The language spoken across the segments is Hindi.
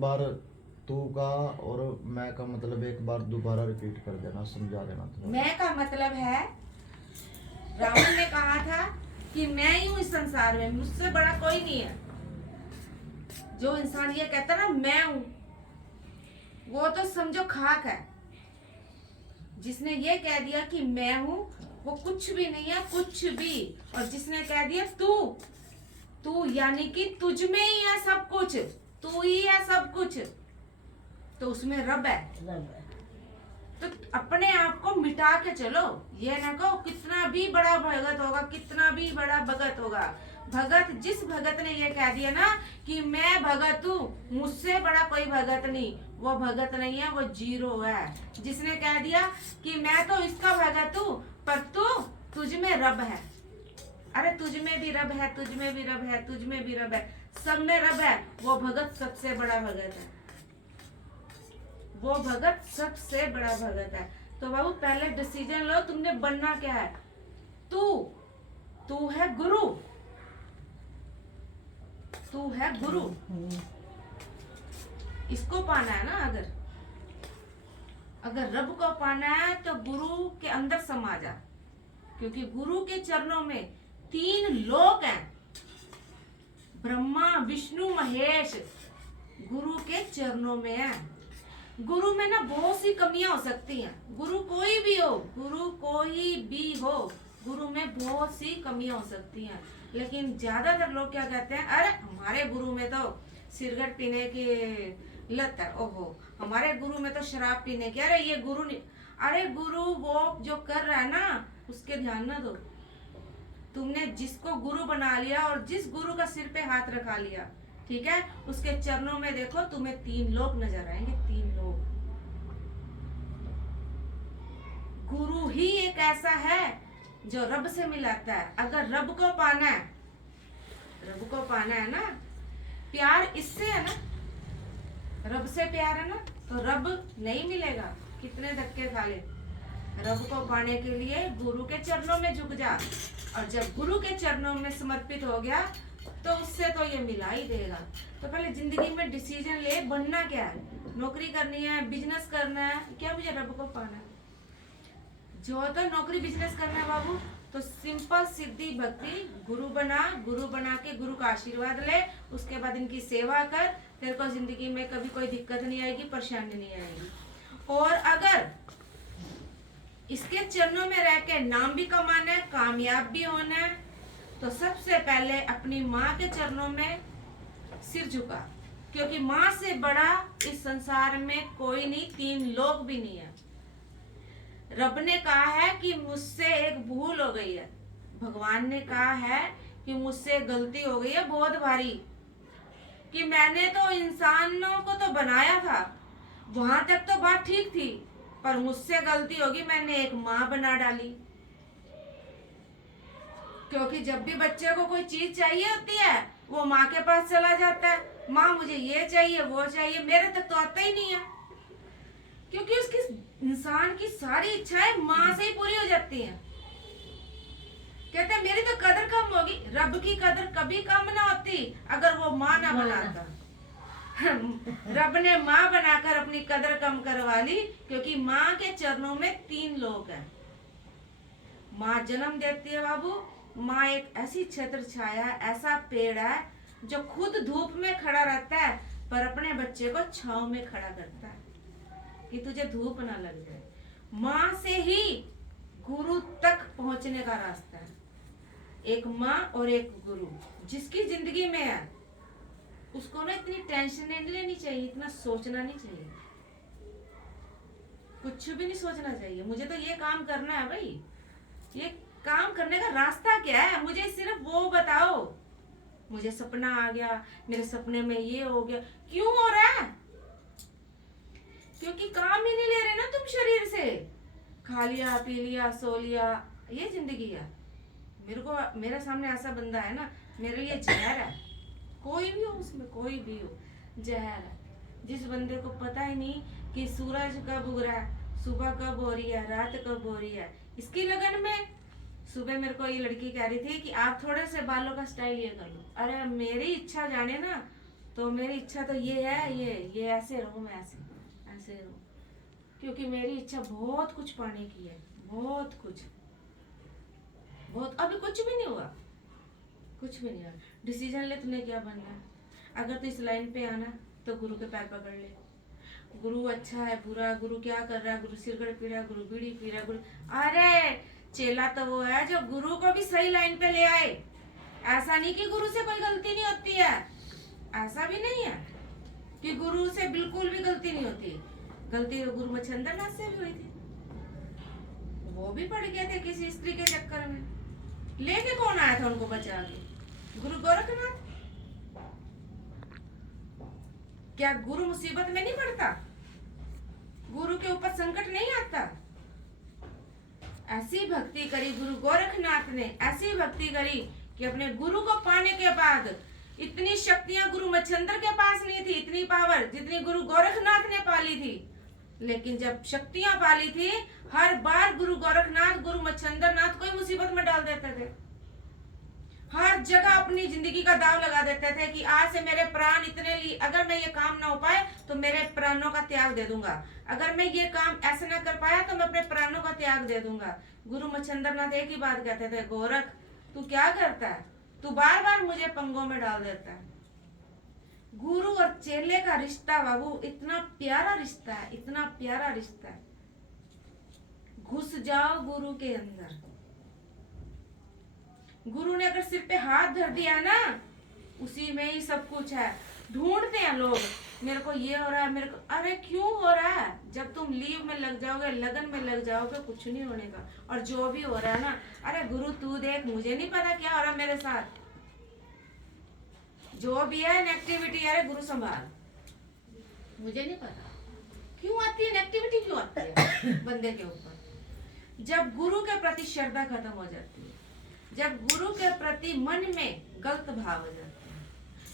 बार तू का और मैं का मतलब एक बार दोबारा रिपीट कर देना, समझा देना थोड़ा। मैं का मतलब है, रावण ने कहा था कि मैं ही हूँ इस संसार में, मुझसे बड़ा कोई नहीं है। जो इंसान ये कहता ना मैं हूं, वो तो समझो खाक है। जिसने ये कह दिया कि मैं हूं, वो कुछ भी नहीं है, कुछ भी। और जिसने कह दिया तू, तू यानी कि तुझ में ही है सब कुछ, तू ही है सब कुछ, तो उसमें रब है। तो अपने आप को मिटा के चलो। ये ना कहो कितना भी बड़ा भगत होगा, कितना भी बड़ा भगत होगा। भगत, जिस भगत ने ये कह दिया ना कि मैं भगत हूँ, मुझसे बड़ा कोई भगत नहीं, वो भगत नहीं है, वो जीरो है। जिसने कह दिया कि मैं तो इसका भगत हूँ, पर तू, तुझ में रब है। अरे तुझ में भी रब है, तुझ में भी रब है, तुझ में भी रब है, सब में रब है। वो भगत सबसे बड़ा भगत है, वो भगत सबसे बड़ा भगत है। तो बाबू पहले डिसीजन लो, तुमने बनना क्या है। तू, तू है गुरु, तू है गुरु। इसको पाना है ना। अगर रब को पाना है तो गुरु के अंदर समा जा, क्योंकि गुरु के चरणों में 3 लोक हैं, ब्रह्मा विष्णु महेश, गुरु के चरणों में है। गुरु में ना बहुत सी कमियां हो सकती हैं, गुरु कोई भी हो, गुरु कोई भी हो, गुरु में बहुत सी कमियां हो सकती हैं। लेकिन ज्यादातर लोग क्या कहते हैं, अरे हमारे गुरु में तो सिगरेट पीने की लत है, ओहो हमारे गुरु में तो शराब पीने की, अरे ये गुरु नहीं। अरे गुरु वो जो कर रहा है ना, उसके ध्यान ना दो। तुमने जिसको गुरु बना लिया और जिस गुरु का सिर पे हाथ रखा लिया, ठीक है, उसके चरणों में देखो तुम्हें 3 लोग नजर आएंगे, 3 लोग। गुरु ही एक ऐसा है जो रब से मिलाता है। अगर रब को पाना है, रब को पाना है ना, प्यार इससे है ना, रब से प्यार है ना, तो रब नहीं मिलेगा, कितने धक्के खा ले। रब को पाने के लिए गुरु के चरणों में झुक जा, और जब गुरु के चरणों में समर्पित हो गया तो उससे तो ये मिला ही देगा। तो पहले जिंदगी में डिसीजन ले, बनना क्या है, नौकरी करनी है, बिजनेस करना है, क्या मुझे रब को पाना है। जो तो नौकरी बिजनेस करना है बाबू, तो सिंपल सीधी भक्ति, गुरु बना के गुरु का आशीर्वाद ले, उसके बाद इनकी सेवा कर, तेरे को जिंदगी में कभी कोई दिक्कत नहीं आएगी, परेशानी नहीं आएगी। और अगर इसके चरणों में रह के नाम भी कमाना है, कामयाब भी होना है, तो सबसे पहले अपनी माँ के चरणों में सिर झुका, क्योंकि माँ से बड़ा इस संसार में कोई नहीं, 3 लोग भी नहीं है। रब ने कहा है कि मुझसे एक भूल हो गई है, भगवान ने कहा है कि मुझसे गलती हो गई है बहुत भारी, कि मैंने तो इंसानों को तो बनाया था, वहां तक तो बात ठीक थी, पर मुझसे गलती होगी, मैंने एक माँ बना डाली। क्योंकि जब भी बच्चे को कोई चीज चाहिए होती है, वो माँ के पास चला जाता है, माँ मुझे ये चाहिए वो चाहिए, मेरे तक तो आता ही नहीं है, क्योंकि उसकी इंसान की सारी इच्छाएं माँ से ही पूरी हो जाती हैं। कहते हैं मेरी तो कदर कम होगी, रब की कदर कभी कम ना होती अगर वो माँ ना बनाता। रब ने माँ बनाकर अपनी कदर कम करवा ली, क्योंकि माँ के चरणों में 3 लोग हैं। माँ जन्म देती है बाबू, माँ एक ऐसी छत्र छाया, ऐसा पेड़ है जो खुद धूप में खड़ा रहता है, पर अपने बच्चे को छांव में खड़ा करता है कि तुझे धूप ना लग जाए। माँ से ही गुरु तक पहुंचने का रास्ता है। एक माँ और एक गुरु, जिसकी जिंदगी में है, उसको ना इतनी टेंशन नहीं लेनी चाहिए, इतना सोचना नहीं चाहिए, कुछ भी नहीं सोचना चाहिए। मुझे तो ये काम करना है भाई, ये काम करने का रास्ता क्या है, मुझे सिर्फ वो बताओ। मुझे सपना आ गया, मेरे सपने में ये हो गया, क्यों हो रहा है? क्योंकि काम ही नहीं ले रहे ना तुम शरीर से, खा लिया पी लिया सो लिया, ये जिंदगी है। मेरे सामने ऐसा बंदा है ना, मेरे लिए जहर है, कोई भी हो उसमें, कोई भी हो, जहर है। जिस बंदे को पता ही नहीं कि सूरज कब उग रहा है, सुबह कब हो रही है, रात कब हो रही है, इसकी लगन में। सुबह मेरे को ये लड़की कह रही थी कि आप थोड़े से बालों का स्टाइल ये कर लो, अरे मेरी इच्छा जाने ना, तो मेरी इच्छा तो ये है, ये ऐसे रहूं, मैं ऐसे रहूं, क्योंकि मेरी इच्छा बहुत कुछ पाने की है, बहुत कुछ, बहुत। अभी कुछ भी नहीं हुआ, कुछ भी नहीं हुआ। डिसीजन ले, तूने क्या बनना है। अगर तू इस लाइन पे आना तो गुरु के पैर पकड़ ले। गुरु अच्छा है, बुरा, गुरु क्या कर रहा है, गुरु सिरगड़ पी रहा है, गुरु बीड़ी पी रहा है, गुरु, अरे चेला तो वो है जो गुरु को भी सही लाइन पे ले आए। ऐसा नहीं कि गुरु से कोई गलती नहीं होती है, ऐसा भी नहीं है कि गुरु से बिल्कुल भी गलती नहीं होती। गलती तो गुरु मच्छंदर नाथ से भी हुई थी, वो भी पड़ गए थे किसी स्त्री के चक्कर में। लेके कौन आया था उनको बचा के? गुरु गोरखनाथ। क्या गुरु मुसीबत में नहीं पड़ता? गुरु के ऊपर संकट नहीं आता? ऐसी भक्ति करी गुरु गोरखनाथ ने, ऐसी भक्ति करी कि अपने गुरु को पाने के बाद इतनी शक्तियां गुरु मच्छंदर के पास नहीं थी, इतनी पावर जितनी गुरु गोरखनाथ ने पाली थी। लेकिन जब शक्तियां पाली थी, हर बार गुरु गोरखनाथ, गुरु मच्छंदर नाथ को ही मुसीबत में डाल देते थे। हर जगह अपनी जिंदगी का दाव लगा देते थे कि आज से मेरे प्राण इतने लिए, अगर मैं ये काम ना हो पाए तो मेरे प्राणों का त्याग दे दूंगा, अगर मैं ये काम ऐसे ना कर पाया तो मैं अपने प्राणों का त्याग दे दूंगा। गुरु मच्छंदर नाथ एक ही बात कहते थे, गोरख तू क्या करता है, तू बार बार मुझे पंगों में डाल देता है। गुरु और चेले का रिश्ता बाबू इतना प्यारा रिश्ता है, इतना प्यारा रिश्ता है। घुस जाओ गुरु के अंदर। गुरु ने अगर सिर पे हाथ धर दिया ना, उसी में ही सब कुछ है। ढूंढते हैं लोग, मेरे को ये हो रहा है, मेरे को, अरे क्यों हो रहा है? जब तुम लीव में लग जाओगे, लगन में लग जाओगे, कुछ नहीं होने का। और जो भी हो रहा है ना, अरे गुरु तू देख, मुझे नहीं पता क्या हो रहा है मेरे साथ, जो भी है नेगेटिविटी, अरे गुरु संभाल, मुझे नहीं पता क्यों आती है नेगेटिविटी, क्यों आती है बंदे के ऊपर। जब गुरु के प्रति श्रद्धा खत्म हो जाती है, जब गुरु के प्रति मन में गलत भाव हो जाते हैं।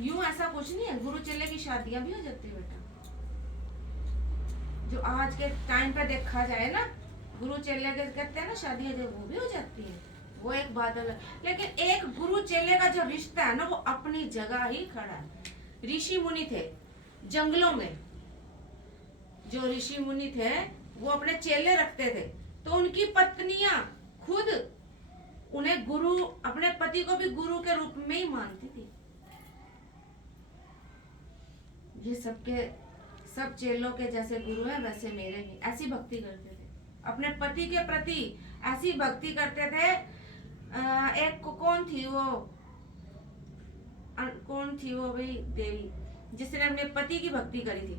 यूं ऐसा कुछ नहीं है, गुरु चेले की शादियां भी हो जाती है बेटा। जो आज के टाइम पे देखा जाए ना, गुरु चेले के कहते हैं ना शादियां, जो वो भी हो जाती है, वो एक बात अलग। लेकिन एक गुरु चेले का जो रिश्ता है ना, वो अपनी जगह ही खड़ा है। ऋषि मुनि थे जंगलों में, जो ऋषि मुनि थे वो अपने चेले रखते थे, तो उनकी पत्नियां खुद उन्हें गुरु, अपने पति को भी गुरु के रूप में ही मानती थी। ये सब चेलों के जैसे गुरु हैं, वैसे मेरे भी ऐसी भक्ति करते थे, अपने पति के प्रति ऐसी भक्ति करते थे। एक कौन थी वो भाई देवी, जिसने अपने पति की भक्ति करी थी,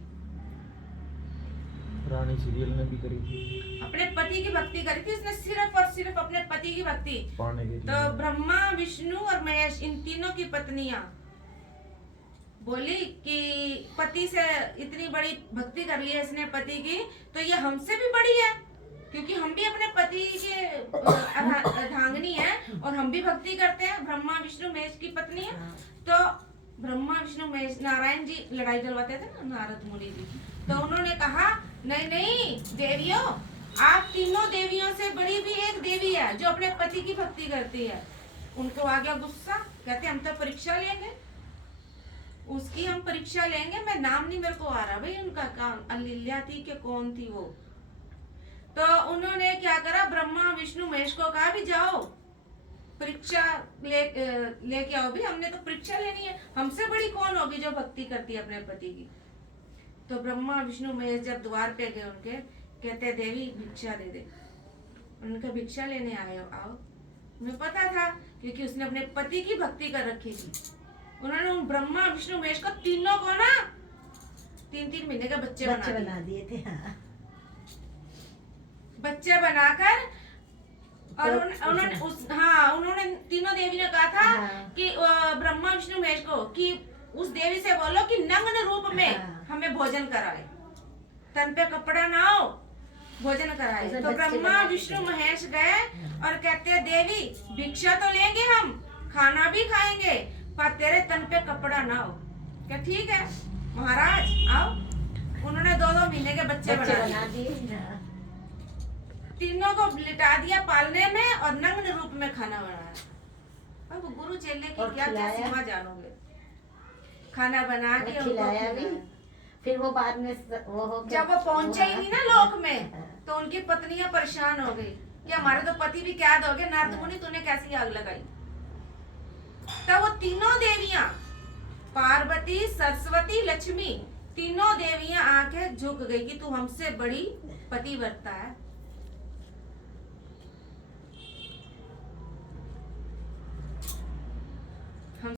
रानी सीरियल ने भी करी थी, अपने पति की भक्ति करी थी उसने, सिर्फ और सिर्फ अपने पति की भक्ति पाने के लिए। तो ब्रह्मा, विष्णु और महेश, इन तीनों की पत्नियां बोली कि पति से इतनी बड़ी भक्ति कर ली है इसने पति की, तो ये हमसे भी बड़ी है, क्योंकि हम भी अपने पति के अर्धांगिनी हैं और हम भी भक्ति करते हैं। ब्रह्मा, विष्णु, महेश की पत्नी है। तो ब्रह्मा, विष्णु, महेश, नारायण जी लड़ाई डलवाते थे ना, नारद मुनि जी, तो उन्होंने कहा नहीं नहीं देवियों, आप तीनों देवियों से बड़ी भी एक देवी है जो अपने पति की भक्ति करती है। उनको आ गया गुस्सा, कहते हम तो परीक्षा लेंगे उसकी, हम परीक्षा लेंगे। मैं नाम नहीं मेरे को आ रहा भाई उनका, काम अलिल्या थी कि कौन थी वो। तो उन्होंने क्या करा, ब्रह्मा, विष्णु, महेश को कहा भी जाओ परीक्षा लेके आओ भी, हमने तो परीक्षा लेनी है, हमसे बड़ी कौन होगी जो भक्ति करती है अपने पति की। तो ब्रह्मा, विष्णु, महेश जब द्वार पे गए उनके, कहते देवी भिक्षा दे दे। उनका भिक्षा लेने आए आओ। उन्हें पता था क्योंकि उसने अपने पति की भक्ति कर रखी थी। उन्होंने उन ब्रह्मा, विष्णु, महेश को तीनों को ना 3-3 महीने के बच्चे बना दिए थे। हाँ। बच्चे बनाकर, और उन्होंने तीनों देवी ने कहा था कि ब्रह्मा, विष्णु, महेश को कि उस देवी से बोलो कि नग्न रूप में हमें भोजन कराए, तन पे कपड़ा ना हो, भोजन कराए। तो ब्रह्मा, विष्णु, महेश गए और कहते देवी भिक्षा तो लेंगे, हम खाना भी खाएंगे, पर तेरे तन पे कपड़ा ना हो। क्या ठीक है महाराज आओ। उन्होंने 2-2 महीने के बच्चे बना दिए, तीनों को लिटा दिया पालने में और नग्न रूप में खाना बनाया। अब गुरु चेले की क्या क्या सीमा जानोगे। खाना बना के उनको खिलाया भी। खिलाया। फिर वो बाद में वो हो गया। जब वो पहुंचे ही नहीं ना लोक में, तो उनकी पत्नियां परेशान हो गई कि हमारे तो पति भी कैद हो गए, नारद मुनि तूने कैसी आग लगाई। तब वो तीनों देवियां, पार्वती, सरस्वती, लक्ष्मी, तीनों देवियां आके झुक गई कि तू हमसे बड़ी पतिव्रता है,